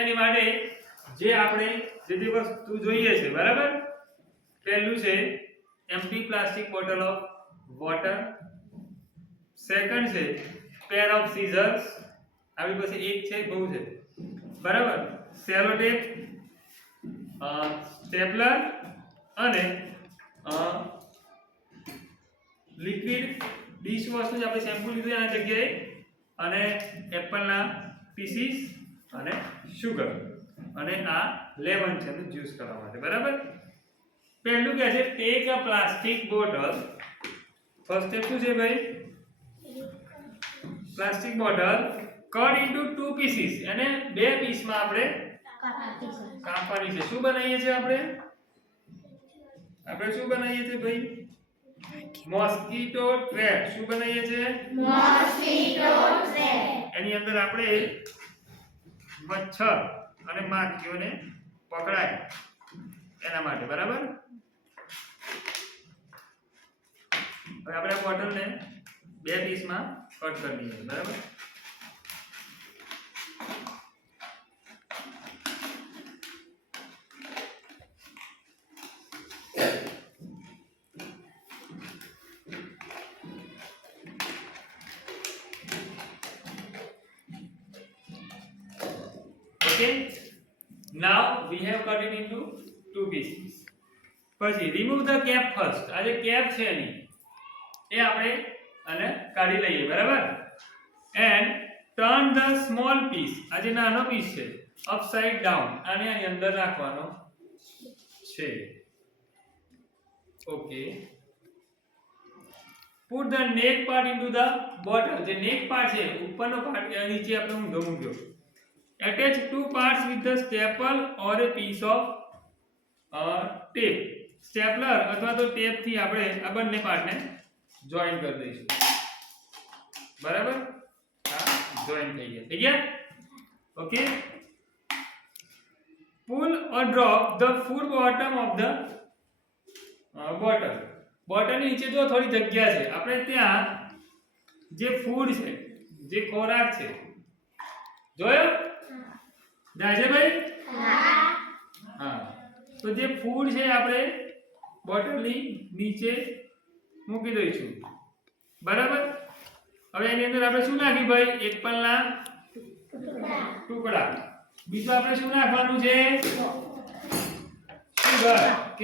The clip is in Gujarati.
તેની માટે જે આપણે જે વસ્તુ જોઈએ છે બરાબર પહેલું છે empty plastic bottle of water second છે પેર ઓફ સીઝર્સ આપણી પાસે એક છે બહુ છે બરાબર સેલો ટેપ સ્ટેપલર અને લિક્વિડ ડિશવોશ જે આપણે શેમ્પૂ લીધું એના જગ્યાએ અને એપલના પીસીસ અને સુગર અને આ લેમન છે એનું જ્યુસ કરવા માટે બરાબર પહેલું કહે છે take a plastic bottle first step શું છે ભાઈ plastic bottle cut into 2 pieces અને બે પીસમાં આપણે કાપવાની છે શું બનાવીએ છીએ આપણે શું બનાવીએ છીએ ભાઈ મોસ્કીટો ટ્રેપ શું બનાવીએ છીએ મોસ્કીટો ટ્રેપ એની અંદર આપણે મચ્છર અને માખીઓને પકડાય એના માટે બરાબર હવે આપણે આ બોટલને બે પીસમાં કટ કરી દઈએ બરાબર Okay, now we have cut it into 2 pieces. પછી remove the cap first. આ જે cap છે એની એ આપણે આને કાઢી લઈએ બરાબર and turn the small piece આ જે નાનો પીસ છે upside down આને આની અંદર રાખવાનો છે okay put the neck part into the bottle જે neck part છે ઉપરનો part એ નીચે આપણે ઊંધો મૂક્યો attach 2 parts with the staple or a piece of tape stapler અથવા તો ટેપ થી આપણે આ બંને પાર્ટને જોઈન કરી દઈશું બરાબર આ જોઈન થઈ ગયા okay pull or drop the full bottom of the bottle બોટલની નીચે જો થોડી જગ્યા છે આપણે ત્યાં જે ફૂડ છે જે ખોરાક છે જોયો જાય ભાઈ હા તો જે ફૂડ છે આપણે બોટલની નીચે મૂકી દઈશું બરાબર હવે એની અંદર આપણે શું નાખી ભાઈ એપલના ટુકડા બીજું આપણે શું નાખવાનું છે સુગર